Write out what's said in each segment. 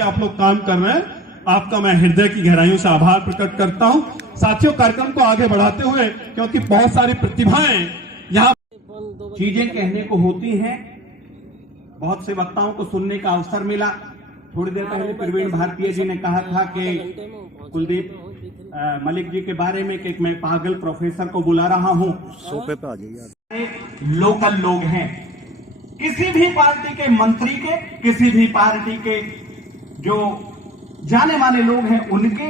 से आप लोग काम कर रहे हैं, आपका मैं हृदय की गहराइयों से आभार प्रकट करता हूं। साथियों, कार्यक्रम को आगे बढ़ाते हुए, क्योंकि बहुत सारी प्रतिभाएं यहाँ चीजें कहने को होती हैं, बहुत से वक्ताओं को सुनने का अवसर मिला। थोड़ी देर पहले प्रवीण भारतीय जी ने कहा था कि कुलदीप मलिक जी के बारे में कि मैं पागल प्रोफेसर को बुला रहा हूं। सोफे पे आ जाइए। लोकल लोग हैं, किसी भी पार्टी के मंत्री के, किसी भी पार्टी के जो जाने माने लोग हैं उनके,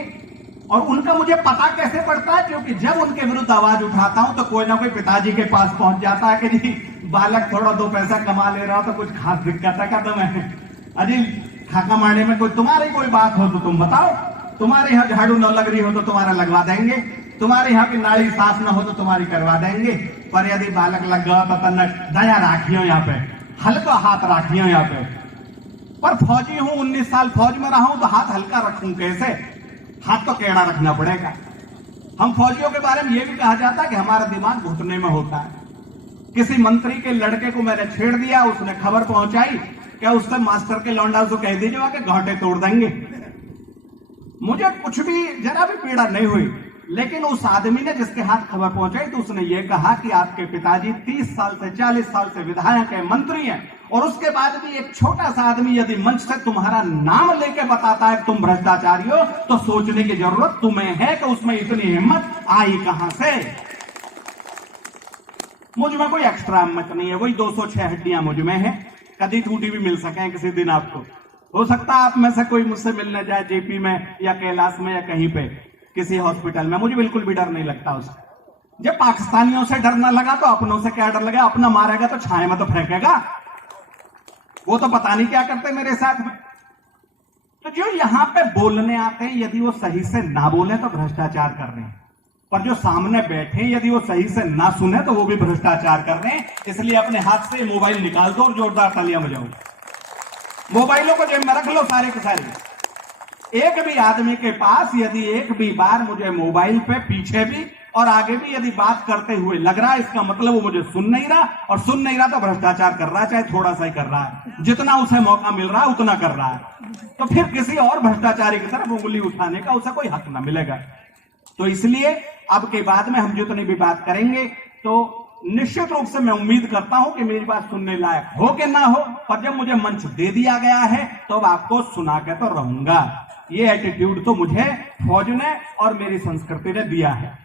और उनका मुझे पता कैसे पड़ता है, क्योंकि जब उनके विरुद्ध आवाज उठाता हूं तो कोई ना कोई पिताजी के पास पहुंच जाता है कि जी बालक थोड़ा दो पैसा कमा ले रहा हो तो कुछ खास दिक्कत है क्या तुम्हें? अजी खाका मारने में तुम्हारी कोई बात हो तो तुम बताओ, तुम्हारे यहाँ झाड़ू न लग रही हो तो तुम्हारा लगवा देंगे, तुम्हारे यहाँ की नाली साफ न हो तो तुम्हारी करवा देंगे। पर यदि बालक लग गया तो दया राखियो यहाँ पे, हल्का हाथ राखियो यहाँ पे। पर फौजी हूं, 19 साल फौज में रहा हूं तो हाथ हल्का रखूं कैसे? हाथ तो टेढ़ा रखना पड़ेगा। हम फौजियों के बारे में यह भी कहा जाता है कि हमारा दिमाग घुटने में होता है। किसी मंत्री के लड़के को मैंने छेड़ दिया, उसने खबर पहुंचाई, क्या उससे मास्टर के लौंडा को कह दीजिएगा कि घाटे तोड़ देंगे। मुझे कुछ भी जरा भी पीड़ा नहीं हुई, लेकिन उस आदमी ने जिसके हाथ खबर पहुंचाई तो उसने ये कहा कि आपके पिताजी 30 साल से 40 साल से विधायक है, मंत्री हैं, और उसके बाद भी एक छोटा सा आदमी यदि मंच से तुम्हारा नाम लेके बताता है तुम भ्रष्टाचारी हो, तो सोचने की जरूरत तुम्हें है कि उसमें इतनी हिम्मत आई कहां से। मुझ में कोई एक्स्ट्रा हिम्मत नहीं है, वही 206 हड्डियां मुझ में है। कभी टूटी भी मिल सके किसी दिन आपको, हो सकता है आप में से कोई मुझसे मिलने जाए जेपी में या कैलाश में या कहीं पे किसी हॉस्पिटल में, मुझे बिल्कुल भी डर नहीं लगता उससे। जब पाकिस्तानियों से डर ना लगा तो अपनों से क्या डर लगा? अपना मारेगा तो छाए में तो फेंकेगा, वो तो पता नहीं क्या करते मेरे साथ में। तो जो यहां पे बोलने आते हैं, यदि वो सही से ना बोले तो भ्रष्टाचार कर रहे हैं, पर जो सामने बैठे यदि वो सही से ना सुने तो वो भी भ्रष्टाचार कर रहे हैं। इसलिए अपने हाथ से मोबाइल निकाल दो और जोरदार तालियां बजाओ। मोबाइलों को जेब में रख लो सारे के सारे। एक भी आदमी के पास यदि एक भी बार मुझे मोबाइल पे पीछे भी और आगे भी यदि बात करते हुए लग रहा है, इसका मतलब वो मुझे सुन नहीं रहा, और सुन नहीं रहा तो भ्रष्टाचार कर रहा है, चाहे थोड़ा सा ही कर रहा है। जितना उसे मौका मिल रहा है उतना कर रहा है, तो फिर किसी और भ्रष्टाचारी की तरफ उंगली उठाने का उसे कोई हक ना मिलेगा। तो इसलिए अब के बाद में हम जितनी भी बात करेंगे तो निश्चित रूप से मैं उम्मीद करता हूं कि मेरी बात सुनने लायक हो कि ना हो, पर जब मुझे मंच दे दिया गया है तो अब आपको सुना के तो रहूंगा। ये एटीट्यूड तो मुझे फौज ने और मेरी संस्कृति ने दिया है।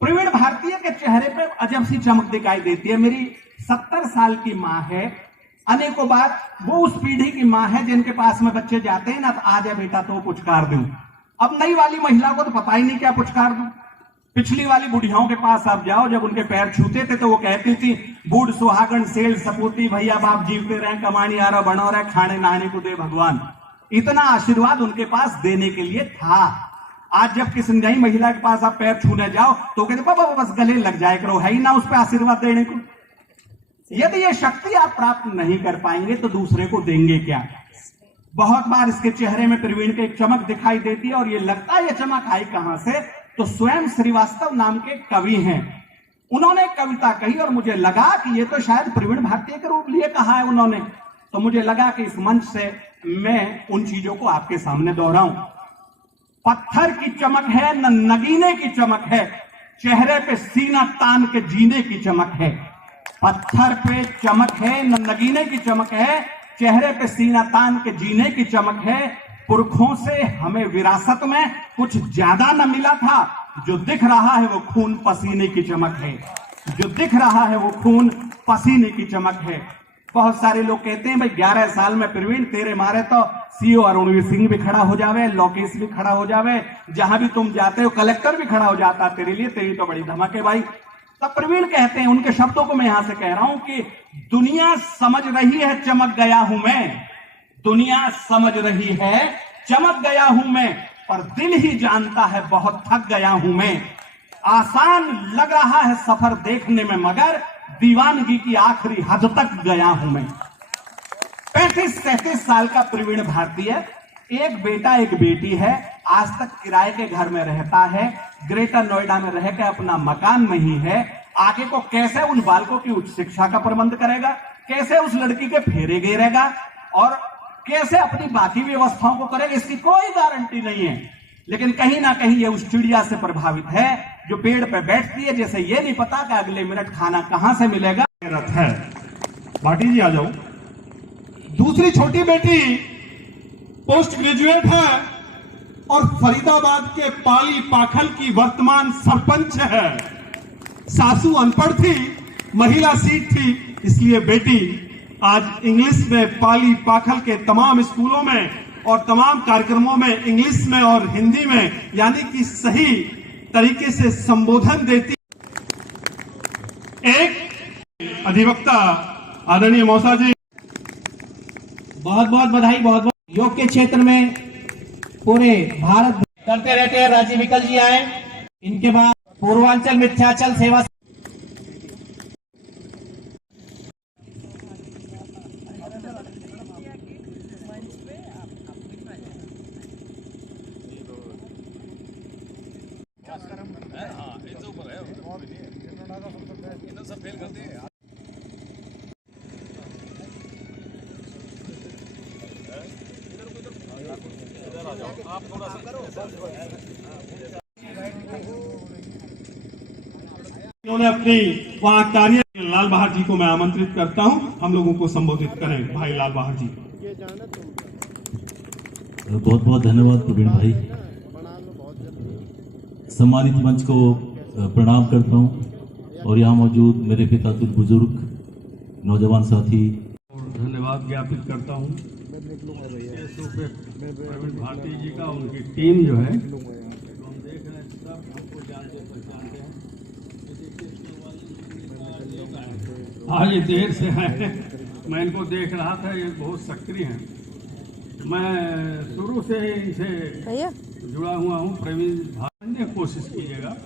प्रवीण भारतीय के चेहरे पे अजब सी चमक दिखाई देती है। मेरी 70 साल की माँ है, अनेकों बार वो उस पीढ़ी की माँ है जिनके पास में बच्चे जाते हैं ना तो आ जा बेटा तो पुचकार दूं। अब नई वाली महिला को तो पता ही नहीं क्या पुचकार दूं। पिछली वाली बुढ़ियाओं के पास आप जाओ, जब उनके पैर छूते थे तो वो कहती थी बूढ़ सुहागन सेल सपूती भैया बाप जीवते रहे, कमानी आ रहा बना रहे, खाने नहाने को दे भगवान। इतना आशीर्वाद उनके पास देने के लिए था। आज जब किसी नई महिला के पास आप पैर छूने जाओ तो कहते बाबा बस गले लग जाए करो, है ही ना उस पर आशीर्वाद देने को। यदि ये शक्ति आप प्राप्त नहीं कर पाएंगे तो दूसरे को देंगे क्या? बहुत बार इसके चेहरे में प्रवीण के एक चमक दिखाई देती है, और ये लगता है ये चमक आई कहां से, तो स्वयं श्रीवास्तव नाम के कवि हैं, उन्होंने एक कविता कही और मुझे लगा कि ये तो शायद प्रवीण भारतीय के रूप लिए कहा है उन्होंने। तो मुझे लगा कि इस मंच से मैं उन चीजों को आपके सामने दोहराऊं। पत्थर की चमक है न नगीने की चमक है, चेहरे पे सीना तान के जीने की चमक है। पत्थर पे चमक है न नगीने की चमक है, चेहरे पे सीना तान के जीने की चमक है। पुरखों से हमें विरासत में कुछ ज्यादा न मिला था, जो दिख रहा है वो खून पसीने की चमक है, जो दिख रहा है वो खून पसीने की चमक है। बहुत सारे लोग कहते हैं भाई 11 साल में प्रवीण तेरे मारे तो सीओ अरुणवीर सिंह भी खड़ा हो जावे, लोकेश भी खड़ा हो जावे, जहां भी तुम जाते हो कलेक्टर भी खड़ा हो जाता तेरे लिए, तेरी तो बड़ी धमक है भाई। तब प्रवीण कहते हैं, उनके शब्दों को मैं यहां से कह रहा हूं कि दुनिया समझ रही है चमक गया हूं मैं, दुनिया समझ रही है चमक गया हूं मैं, पर दिल ही जानता है बहुत थक गया हूं मैं। आसान लग रहा है सफर देखने में, मगर दीवानगी की आखिरी हद तक गया हूं मैं। 35-37 साल का प्रवीण भारतीय, एक बेटा एक बेटी है, आज तक किराए के घर में रहता है, ग्रेटर नोएडा में रहकर अपना मकान नहीं है। आगे को कैसे उन बालकों की उच्च शिक्षा का प्रबंध करेगा, कैसे उस लड़की के फेरे घेरेगा, और कैसे अपनी बाकी व्यवस्थाओं को करेगा इसकी कोई गारंटी नहीं है। लेकिन कहीं ना कहीं ये उस चिड़िया से प्रभावित है जो पेड़ पे बैठती है, जैसे ये नहीं पता कि अगले मिनट खाना कहां से मिलेगा। रथ है। भाटी जी आ जाओ। दूसरी छोटी बेटी पोस्ट ग्रेजुएट है और फरीदाबाद के पाली पाखल की वर्तमान सरपंच है। सासू अनपढ़ थी, महिला सीट थी, इसलिए बेटी आज इंग्लिश में पाली पाखल के तमाम स्कूलों में और तमाम कार्यक्रमों में इंग्लिश में और हिंदी में यानी कि सही तरीके से संबोधन देती। एक अधिवक्ता आदरणीय मौसा जी, बहुत बहुत बधाई, बहुत बहुत। योग के क्षेत्र में पूरे भारत करते रहते हैं। राजीव विकल जी आए, इनके बाद पूर्वांचल मिथ्याचल सेवा उन्होंने अपनी वहां कार्य लाल बहार जी को मैं आमंत्रित करता हूं, हम लोगों को संबोधित करें। भाई लाल बहार जी। बहुत बहुत धन्यवाद प्रवीण भाई। सम्मानित मंच को प्रणाम करता हूं और यहाँ मौजूद मेरे पिता तुल बुजुर्ग नौजवान साथी धन्यवाद ज्ञापित करता हूं प्रवीण भारती जी का, उनकी टीम जो है हम देख रहे हैं, सब हमको जानते पहचानते हैं। आज ये देर से है, मैं इनको देख रहा था, ये बहुत सक्रिय हैं। मैं शुरू से ही इनसे जुड़ा हुआ हूँ। प्रवीण भारती कोशिश कीजिएगा,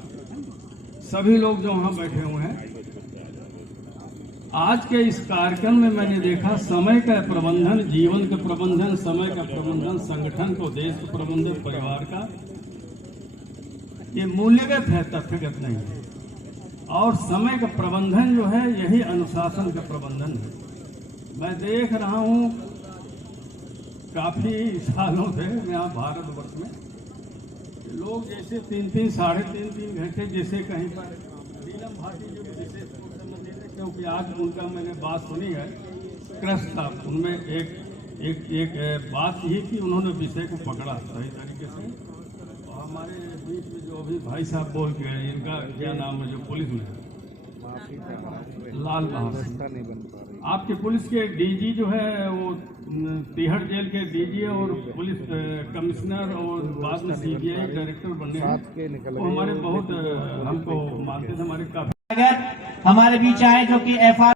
सभी लोग जो वहाँ बैठे हुए हैं। आज के इस कार्यक्रम में मैंने देखा समय का प्रबंधन, जीवन का प्रबंधन, समय का प्रबंधन, संगठन को, देश का प्रबंधन, परिवार का, ये मूल्यगत है, तथ्यगत नहीं है। और समय का प्रबंधन जो है यही अनुशासन का प्रबंधन है। मैं देख रहा हूँ काफी सालों से यहाँ भारतवर्ष में लोग जैसे 3-3, साढ़े 3 घंटे जैसे कहीं पर नीलम भाटी जो विशेष रूप से मंदिर है, क्योंकि आज उनका मैंने बात सुनी है, क्रश था उनमें। एक बात ये कि उन्होंने विषय को पकड़ा सही तरीके से। और हमारे बीच में जो अभी भाई साहब बोल के गए, इनका क्या नाम है जो पुलिस में, लाल बहादुर। आपके पुलिस के डीजी जो है वो तिहाड़ जेल के डीजी और पुलिस कमिश्नर और बाद में सीबीआई डायरेक्टर बनने हैं। वो हमारे बहुत हमको मानते थे, हमारे काफी अगर हमारे बीच आए जो कि एफआर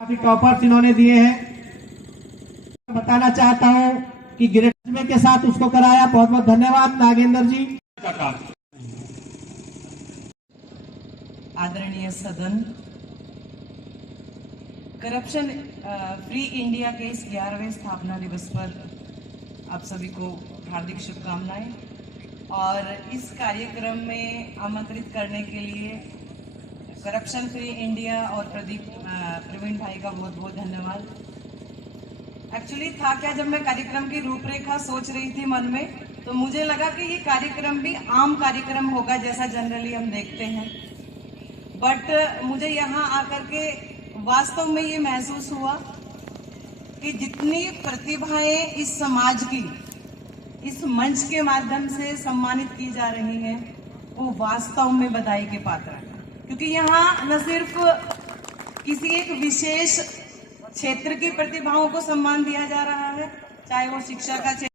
काफी टॉपर्स इन्होंने दिए हैं। बताना चाहता हूं कि ग्रेड के साथ उसको कराया। बहुत बहुत धन्यवाद नागेंद्र जी। आदरणीय सदन, करप्शन फ्री इंडिया के इस 11वें स्थापना दिवस पर आप सभी को हार्दिक शुभकामनाएं। और इस कार्यक्रम में आमंत्रित करने के लिए करप्शन फ्री इंडिया और प्रवीण भाई का बहुत बहुत धन्यवाद। एक्चुअली था क्या, जब मैं कार्यक्रम की रूपरेखा सोच रही थी मन में, तो मुझे लगा कि ये कार्यक्रम भी आम कार्यक्रम होगा जैसा जनरली हम देखते हैं। बट मुझे यहाँ आकर के वास्तव में ये महसूस हुआ कि जितनी प्रतिभाएं इस समाज की इस मंच के माध्यम से सम्मानित की जा रही हैं, वो वास्तव में बधाई के पात्र हैं। क्योंकि यहाँ न सिर्फ किसी एक विशेष क्षेत्र की प्रतिभाओं को सम्मान दिया जा रहा है, चाहे वो शिक्षा का क्षेत्र